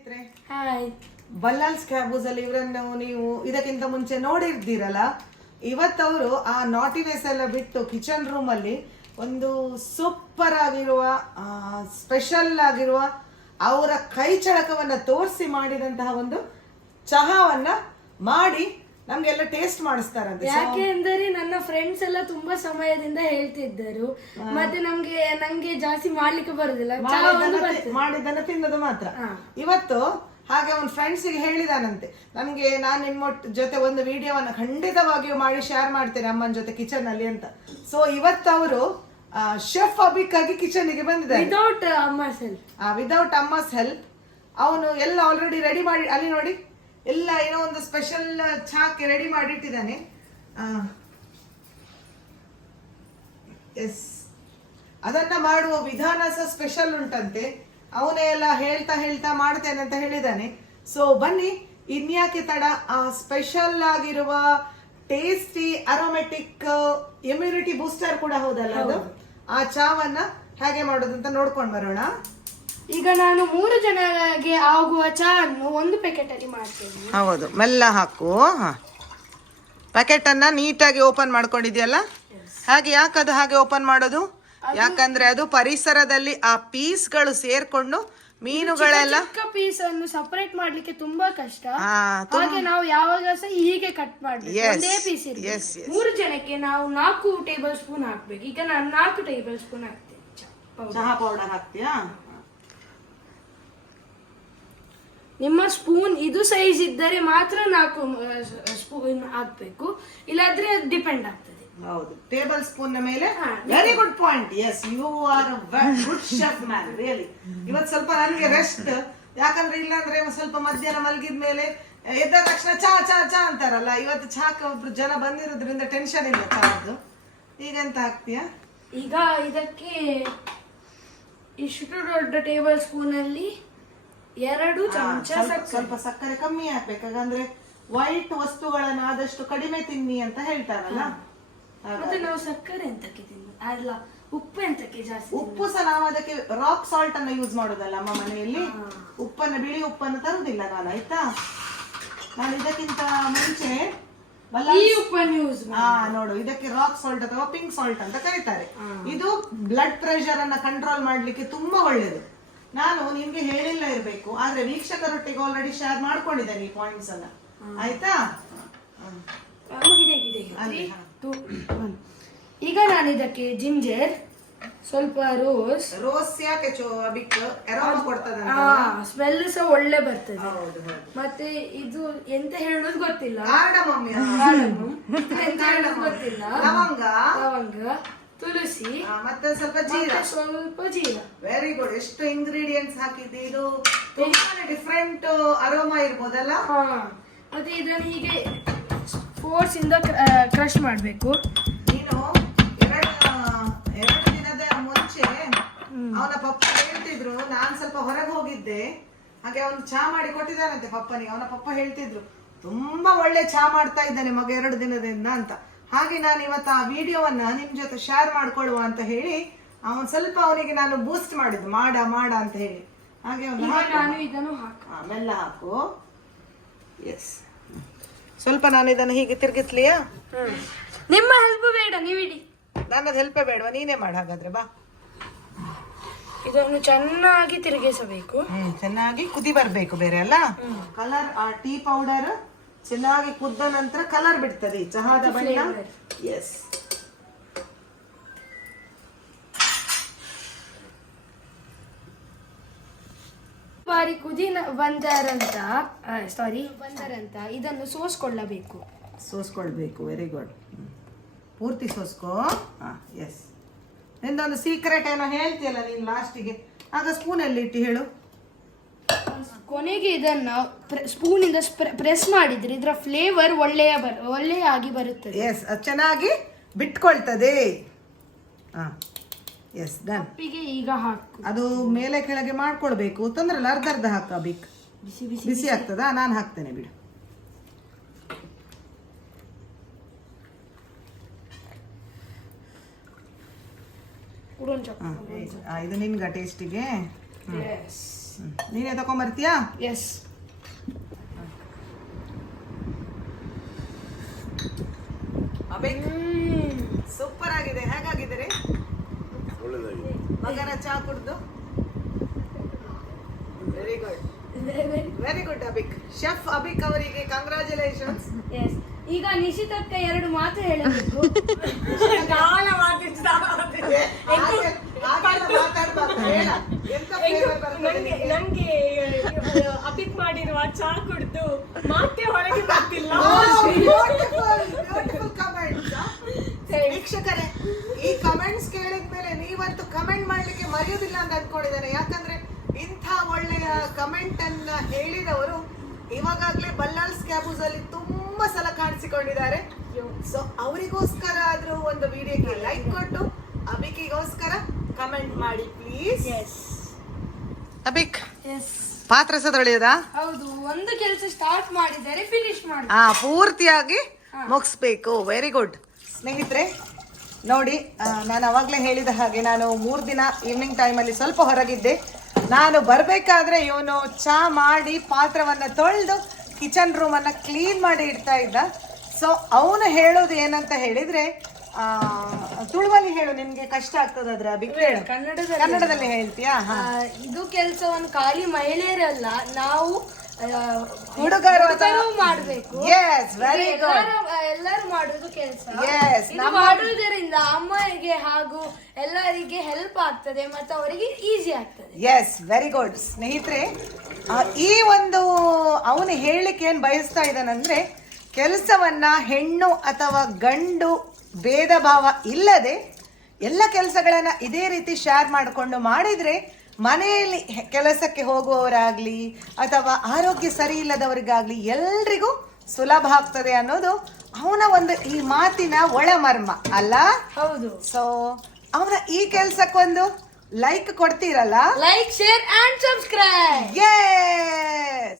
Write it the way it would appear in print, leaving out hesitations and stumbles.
ಸ್ನೇಹಿತರೆ, ಹಾಯ್. ಬಲ್ಲಾಲ್ಸ್ ಕ್ಯಾಬೂಸ್ ಅಲ್ಲಿ ಇವರನ್ನು ನೀವು ಇದಕ್ಕಿಂತ ಮುಂಚೆ ನೋಡಿರ್ತೀರಲ್ಲ. ಇವತ್ತವರು ಆ ನಾಟಿನೆಸ್ ಎಲ್ಲ ಬಿಟ್ಟು ಕಿಚನ್ ರೂಮ್ ಅಲ್ಲಿ ಒಂದು ಸೂಪರ್ ಆಗಿರುವ ಸ್ಪೆಷಲ್ ಆಗಿರುವ ಅವರ ಕೈ ಚಳಕವನ್ನ ತೋರಿಸಿ ಮಾಡಿದಂತಹ ಒಂದು ಚಹಾವನ್ನ ಮಾಡಿ ನಮ್ಗೆಲ್ಲ ಟೇಸ್ಟ್ ಮಾಡಿಸ್ತಾರಂತೆ. ಯಾಕೆಂದರೆ ನನ್ನ ಫ್ರೆಂಡ್ಸ್ ಎಲ್ಲ ತುಂಬಾ ಸಮಯದಿಂದ ಹೇಳ್ತಿದ್ದರು, ಮತ್ತೆ ನಂಗೆ ಜಾಸ್ತಿ ಮಾಡ್ಲಿಕ್ಕೆ ಬರುದಿಲ್ಲ, ಮಾಡಿದ್ದನ್ನ ತಿನ್ನೋದು ಮಾತ್ರ. ಇವತ್ತು ಹಾಗೆ ಅವ್ನ ಫ್ರೆಂಡ್ಸಿಗೆ ಹೇಳಿದಾನಂತೆ, ನಾನು ನಿಮ್ಮ ಜೊತೆ ಒಂದು ವಿಡಿಯೋವನ್ನ ಖಂಡಿತವಾಗಿಯೂ ಮಾಡಿ ಶೇರ್ ಮಾಡ್ತೇನೆ ಅಮ್ಮನ ಜೊತೆ ಕಿಚನ್ ಅಲ್ಲಿ ಅಂತ. ಸೊ ಇವತ್ತು ಅವರು ಶೆಫ್ ಅಭಿಕ್ ಆಗಿ ಕಿಚನ್ ಗೆ ಬಂದಿದ್ದಾರೆ ವಿದೌಟ್ ಅಮ್ಮಸ್ ಹೆಲ್ಪ್. ಅವನು ಎಲ್ಲ ಆಲ್ರೆಡಿ ರೆಡಿ ಮಾಡಿ, ಅಲ್ಲಿ ನೋಡಿ ಎಲ್ಲ ಏನೋ ಒಂದು ಸ್ಪೆಷಲ್ ಚಾಕ್ಕೆ ರೆಡಿ ಮಾಡಿಟ್ಟಿದ್ದಾನೆ. ಎಸ್, ಅದನ್ನ ಮಾಡುವ ವಿಧಾನ ಸಹ ಸ್ಪೆಷಲ್ ಉಂಟಂತೆ. ಅವನೇ ಎಲ್ಲ ಹೇಳ್ತಾ ಮಾಡ್ತೇನೆ ಅಂತ ಹೇಳಿದ್ದಾನೆ. ಸೊ ಬನ್ನಿ, ಇನ್ಯಾಕೆ ತಡ, ಆ ಸ್ಪೆಷಲ್ ಆಗಿರುವ ಟೇಸ್ಟಿ ಅರೋಮೆಟಿಕ್ ಇಮ್ಯುನಿಟಿ ಬೂಸ್ಟರ್ ಕೂಡ ಹೌದಲ್ಲ ಅದು, ಆ ಚಾವನ್ನ ಹೇಗೆ ಮಾಡೋದು ಅಂತ ನೋಡ್ಕೊಂಡು ಬರೋಣ. ಈಗ ನಾನು 3 ಜನರಿಗೆ ಆಗುವ ಚಹಾವನ್ನು ಒಂದು ಪ್ಯಾಕೆಟ್ ಅಲ್ಲಿ ಮಾಡ್ತೇನೆ. ಹೌದು, ಮೆಲ್ಲ ಹಾಕು. ಪ್ಯಾಕೆಟ್ ಅನ್ನ ನೀಟಾಗಿ ಓಪನ್ ಮಾಡ್ಕೊಂಡಿದ್ಯಲ್ಲ. ಹಾಗೆ ಯಾಕದು ಹಾಗೆ ಓಪನ್ ಮಾಡೋದು? ಯಾಕಂದ್ರೆ ಅದು ಪರಿಸರದಲ್ಲಿ ಆ ಪೀಸ್ಗಳು ಸೇರ್ಕೊಂಡು ಮೀನುಗಳೆಲ್ಲ ಪೀಸ್ ಅನ್ನು ಸಪರೇಟ್ ಮಾಡ್ಲಿಕ್ಕೆ ತುಂಬಾ ಕಷ್ಟ. ಹಾಗೆ ನಾವು ಯಾವಾಗ ಸಹ ಹೀಗೆ ಕಟ್ ಮಾಡ್ಬೇಕು. ಒಂದೇ ಪೀಸ್ ಇರುತ್ತೆ. 3 ಜನಕ್ಕೆ ನಾವು 4 ಟೇಬಲ್ ಸ್ಪೂನ್ ಹಾಕ್ಬೇಕು. ಈಗ ನಾನು 4 ಟೇಬಲ್ ಸ್ಪೂನ್ ಹಾಕ್ತೇನೆ ಚಹಾ ಪೌಡರ್. ಹಾಕ್ತೀಯಾ? ನಿಮ್ಮ ಸ್ಪೂನ್ ಇದು ಸೈಜ್ ಇದ್ದರೆ ಮಾತ್ರ 4 ಸ್ಪೂನ್ ಹಾಕ್ಬೇಕು, ಇಲ್ಲಾದ್ರೆ ಅದು ಡಿಪೆಂಡ್ ಆಗ್ತದೆ. ಹೌದು, ಟೇಬಲ್ ಸ್ಪೂನ್ ನ ಮೇಲೆ. Very good point. Yes, you are a good chef man, really. ಇವತ್ತು ಸ್ವಲ್ಪ ನನಗೆ ರೆಸ್ಟ್, ಯಾಕಂದ್ರೆ ಇಲ್ಲಾಂದ್ರೆ ಸ್ವಲ್ಪ ಮಧ್ಯಾಹ್ನ ಮಲಗಿದ ಮೇಲೆ ಎದ್ದ ತಕ್ಷಣ ಚಾ ಚಾ ಚಾ ಅಂತಾರಲ್ಲ. ಇವತ್ತು ಚಾಕ್ಕೆ ಒಬ್ರು ಜನ ಬಂದಿರೋದ್ರಿಂದ ಟೆನ್ಷನ್ ಇಲ್ಲ ಚಾದ್ದು. ಈಗೆಂತ ಹಾಕ್ತೀಯಾ? ಈಗ ಇದಕ್ಕೆ ಇಷ್ಟು ದೊಡ್ಡ ಟೇಬಲ್ ಸ್ಪೂನ್ ಅಲ್ಲಿ 2 ಚಮಚ ಸ್ವಲ್ಪ ಸಕ್ಕರೆ ಕಮ್ಮಿ ಹಾಕ್ಬೇಕು, ಯಾಕಂದ್ರೆ ವೈಟ್ ವಸ್ತುಗಳನ್ನ ಆದಷ್ಟು ಕಡಿಮೆ ತಿನ್ನಿ ಅಂತ ಹೇಳ್ತಾರಲ್ಲ. ಮತ್ತೆ ನಾವು ಸಕ್ಕರೆ ಎಂತಕ್ಕೆ ಅಲ್ಲ, ಉಪ್ಪು ಎಂತಕ್ಕೆ ಜಾಸ್ತಿ? ಉಪ್ಪು ಸಹ ನಾವು ಅದಕ್ಕೆ ರಾಕ್ ಸಾಲ್ಟ್ ಅನ್ನ ಯೂಸ್ ಮಾಡೋದಲ್ಲ ಅಮ್ಮ ಮನೆಯಲ್ಲಿ. ಬಿಳಿ ಉಪ್ಪನ್ನು ತರುದಿಲ್ಲ ನಾನು, ಆಯ್ತಾ? ನಾನು ಇದಕ್ಕಿಂತ ಮುಂಚೆ ಈ ಉಪ್ಪನ್ನು ಯೂಸ್ ನೋಡು, ಇದಕ್ಕೆ ರಾಕ್ ಸಾಲ್ಟ್ ಅಥವಾ ಪಿಂಕ್ ಸಾಲ್ಟ್ ಅಂತ ಕರೀತಾರೆ. ಇದು ಬ್ಲಡ್ ಪ್ರೆಷರ್ ಅನ್ನ ಕಂಟ್ರೋಲ್ ಮಾಡ್ಲಿಕ್ಕೆ ತುಂಬಾ ಒಳ್ಳೇದು. ನಾನು ನಿಮ್ಗೆ ಹೇಳಿಲ್ಲ ಇರ್ಬೇಕು, ಆದ್ರೆ ವೀಕ್ಷಕರೊಟ್ಟಿಗೆ ಆಲ್ರೆಡಿ ಶೇರ್ ಮಾಡ್ಕೊಂಡಿದ್ದೇನೆ ಈ ಪಾಯಿಂಟ್ಸ್ ಅನ್ನ, ಆಯ್ತಾ? ಈಗ ನಾನು ಇದಕ್ಕೆ ಜಿಂಜರ್, ಸ್ವಲ್ಪ ರೋಸ್ ಯಾಕೆ ಅರೋಮಾ ಕೊಡ್ತದೆ, ಸ್ಮೆಲ್ ಸಹ ಒಳ್ಳೆ ಬರ್ತದೆ. ಮತ್ತೆ ಇದು ಎಂತ ಹೇಳೋದು ಗೊತ್ತಿಲ್ಲ, ಗೊತ್ತಿಲ್ಲ, ಲವಂಗ, ತುಳಸಿ, ಮತ್ತೆ ಸ್ವಲ್ಪ ಜೀರಾ. Very good. ಎಷ್ಟು ಇಂಗ್ರೀಡಿಯೆಂಟ್ಸ್ ಹಾಕಿದ್ದೆ, ಇದು ತುಂಬಾನೇ ಡಿಫ್ರೆಂಟ್ ಅರೋಮಾ ಇರ್ಬೋದಲ್ಲ. ಮತ್ತೆ ಇದನ್ನು ಹೀಗೆ ಫೋರ್ಸ್ ಇಂದ ಕ್ರಶ್ ಮಾಡಬೇಕು. ನೀನು 2 ದಿನದ ಮುಂಚೆ ಅವನ ಪಪ್ಪ ಹೇಳ್ತಿದ್ರು, ನಾನ್ ಸ್ವಲ್ಪ ಹೊರಗೆ ಹೋಗಿದ್ದೆ, ಹಾಗೆ ಅವನು ಚಹಾ ಮಾಡಿ ಕೊಟ್ಟಿದ್ದಾನಂತೆ ಪಪ್ಪನಿಗೆ. ಅವನ ಪಪ್ಪ ಹೇಳ್ತಿದ್ರು, ತುಂಬಾ ಒಳ್ಳೆ ಚಹಾ ಮಾಡ್ತಾ ಇದ್ದಾನೆ ಮಗ 2 ದಿನದಿಂದ ಅಂತ. ಹಾಗೆ ನಾನು ಇವತ್ತು ಆ ವಿಡಿಯೋವನ್ನ ನಿಮ್ ಜೊತೆ ಶೇರ್ ಮಾಡ್ಕೊಳ್ಳುವ ಅಂತ ಹೇಳಿ ಸ್ವಲ್ಪ ಅವನಿಗೆ ನಾನು ಬೂಸ್ಟ್ ಮಾಡಿದ್ದು, ಮಾಡ ಅಂತ ಹೇಳಿ. ಹಾಗೆ ನಾನು ಇದನ್ನು ಮೆಲ್ಲ ಹಾಕು. ಎಸ್, ಸ್ವಲ್ಪ ನಾನು ಇದನ್ನು ಹೀಗೆ ತಿರ್ಗಿಸ್ಲಿಯಾ? ನಿಮ್ಮ ಹೆಲ್ಪ್ ಬೇಡ, ನೀವಿಡಿ. ನನ್ನದು ಹೆಲ್ಪೇ ಬೇಡವಾ? ನೀನೇ ಮಾಡ ಹಾಗಾದ್ರೆ, ಬಾ. ಇದನ್ನು ಚೆನ್ನಾಗಿ ತಿರುಗಿಸಬೇಕು. ಚೆನ್ನಾಗಿ ಕುದಿ ಬರ್ಬೇಕು, ಬೇರೆ ಅಲ್ಲ. ಕಲರ್, ಆ ಟೀ ಪೌಡರ್ ಚೆನ್ನಾಗಿ ಕುದ್ದ ನಂತರ ಕಲರ್ ಬಿಡ್ತದೆ ಚಹಾದ ಬಣ್ಣ. ಎಸ್, ಬಾರಿ ಕುದಿ ಬಂದರಂತ ಇದನ್ನು ಸೋಸ್ಕೊಳ್ಬೇಕು. Very good. ಪೂರ್ತಿ ಸೋಸ್ಕೋ. ಎಸ್, ನಿಂದೊಂದು ಸೀಕ್ರೆಟ್ ಏನೋ ಹೇಳ್ತೀಯಲ್ಲ ನೀನು ಲಾಸ್ಟಿಗೆ, ಆಗ ಸ್ಪೂನ್ ಅಲ್ಲಿ ಇಟ್ಟು ಹೇಳು. ಕೊನೆಗೆ ಇದನ್ನ ಸ್ಪೂನ್ ಇಂದ ಪ್ರೆಸ್ ಮಾಡಿದ್ರೆ ಇದರ ಫ್ಲೇವರ್ ಒಳ್ಳೆಯಾಗಿ ಬರುತ್ತದೆ. ಎಸ್, ಅದು ಚೆನ್ನಾಗಿ ಬಿಟ್ಕೊಳ್ತದೆ. S, done. ಈಗ ಹಾಕು. ಅದು ಮೇಲೆ ಕೆಳಗೆ ಮಾಡ್ಕೊಳ್ಬೇಕು, ತೊಂದ್ರಲ್ಲ. ಅರ್ಧ ಹಾಕ ಅಭಿಕ್. ಬಿಸಿ ಆಗ್ತದಾ? ನಾನು ಹಾಕ್ತೇನೆ, ಬಿಡು. ಇದು ನಿನ್ಗ ಟೇಸ್ಟಿಗೆ. ನೀನೇ ತಗೊಂಬರ್ತೀಯಾ? ಎಸ್. ಅಭಿಕ್ ಸೂಪರ್ ಆಗಿದೆ. ಹೇಗಾಗಿದ್ದಾರೆ ಮಗನ ಚಾ ಕುಡ್ದು? Very good, very good Abhik. Chef Abhik ಅವರಿಗೆ ಕಂಗ್ರಾಚುಲೇಷನ್ಸ್. ಎಸ್. ಈಗ ನಿಶಿತಕ್ಕ 2 ಮಾತು ಹೇಳಬೇಕು. ನಂಗೆ ಅಭಿಕ್ ಮಾಡಿರುವ ಚಾ ಕುಡ್ದು ಮತ್ತೆ ಹೊರಗೆ ಬರ್ತಿಲ್ಲ. ವೀಕ್ಷಕರೇ, ಈ ಕಮೆಂಟ್ಸ್ ಕೇಳಿದ್ಮೇಲೆ ನೀವಂತೂ ಕಮೆಂಟ್ ಮಾಡ್ಲಿಕ್ಕೆ ಮರೆಯೋದಿಲ್ಲ ಅಂತ ಅನ್ಕೊಂಡಿದ್ದೇನೆ. ಯಾಕಂದ್ರೆ ಇಂಥ ಒಳ್ಳೆಯ ಕಮೆಂಟ್ ಅನ್ನ ಹೇಳಿದವರು ಇವಾಗಲೇ ಬಲ್ಲಾಲ್ಸ್ ಕ್ಯಾಬೂಸ್ ಅಲ್ಲಿ ತುಂಬಾ ಸಲ ಕಾಣಿಸಿಕೊಂಡಿದ್ದಾರೆ. ಸೊ ಅವರಿಗೋಸ್ಕರ ಆದ್ರೂ ಒಂದು ವಿಡಿಯೋಗೆ ಲೈಕ್ ಕೊಟ್ಟು ಅಭಿಕಿಗೋಸ್ಕರ ಕಮೆಂಟ್ ಮಾಡಿ ಪ್ಲೀಸ್. ಅಭಿಕ್, ಪಾತ್ರ ಸಹ ತೊಳೆಯೋದಾ? ಹೌದು, ಒಂದು ಕೆಲಸ ಸ್ಟಾರ್ಟ್ ಮಾಡಿದರೆ ಫಿನಿಶ್ ಮಾಡಿ ಪೂರ್ತಿಯಾಗಿ ಮುಗಿಸ್ಬೇಕು. Very good. ಸ್ನೇಹಿತರೆ ನೋಡಿ, ನಾನು ಅವಾಗಲೇ ಹೇಳಿದ ಹಾಗೆ ನಾನು 3 ದಿನ ಈವ್ನಿಂಗ್ ಟೈಮಲ್ಲಿ ಸ್ವಲ್ಪ ಹೊರಗಿದ್ದೆ. ನಾನು ಬರಬೇಕಾದ್ರೆ ಇವನು ಚಾ ಮಾಡಿ ಪಾತ್ರವನ್ನು ತೊಳೆದು ಕಿಚನ್ ರೂಮನ್ನು ಕ್ಲೀನ್ ಮಾಡಿ ಇಡ್ತಾ ಇದ್ದ. ಸೊ ಅವನು ಹೇಳೋದು ಏನಂತ ಹೇಳಿದ್ರೆ, ತುಳುವಲ್ಲಿ ಹೇಳು, ನಿನ್ಗೆ ಕಷ್ಟ ಆಗ್ತದಾದ್ರೆ ಅಭಿಕ್ ಹೇಳು. ಕನ್ನಡದಲ್ಲಿ ಹೇಳ್ತೀಯಾ? ಇದು ಕೆಲಸವನ್ನು ಖಾಲಿ ಮಹಿಳೆಯರಲ್ಲ, ನಾವು ಹುಡುಗರು ಮಾಡಬೇಕು. ಎಲ್ಲರೂ ಮಾಡುವುದು ಕೆಲಸ. ಮಾಡುವುದರಿಂದ ಅಮ್ಮಗೆ ಹಾಗೂ ಎಲ್ಲರಿಗೆ ಹೆಲ್ಪ್ ಆಗ್ತದೆ ಮತ್ತು ಅವರಿಗೆ ಈಸಿ ಆಗ್ತದೆ. Yes, very good. ಸ್ನೇಹಿತರೆ, ಈ ಒಂದು ಅವನು ಹೇಳಲಿಕ್ಕೆ ಏನ್ ಬಯಸ್ತಾ ಇದ್ದಾನಂದ್ರೆ, ಕೆಲಸವನ್ನ ಹೆಣ್ಣು ಅಥವಾ ಗಂಡು ಭೇದ ಭಾವ ಇಲ್ಲದೆ ಎಲ್ಲ ಕೆಲಸಗಳನ್ನ ಇದೇ ರೀತಿ ಶೇರ್ ಮಾಡಿಕೊಂಡು ಮಾಡಿದ್ರೆ ಮನೆಯಲ್ಲಿ ಕೆಲಸಕ್ಕೆ ಹೋಗುವವರಾಗ್ಲಿ ಅಥವಾ ಆರೋಗ್ಯ ಸರಿ ಇಲ್ಲದವರಿಗಾಗ್ಲಿ ಎಲ್ರಿಗೂ ಸುಲಭ ಆಗ್ತದೆ ಅನ್ನೋದು ಅವನ ಒಂದು ಈ ಮಾತಿನ ಒಳಮರ್ಮ ಅಲ್ಲ? ಹೌದು. ಸೊ ಅವನ ಈ ಕೆಲ್ಸಕ್ಕೊಂದು ಲೈಕ್ ಕೊಡ್ತೀರಲ್ಲ? Like, share and subscribe. Yes.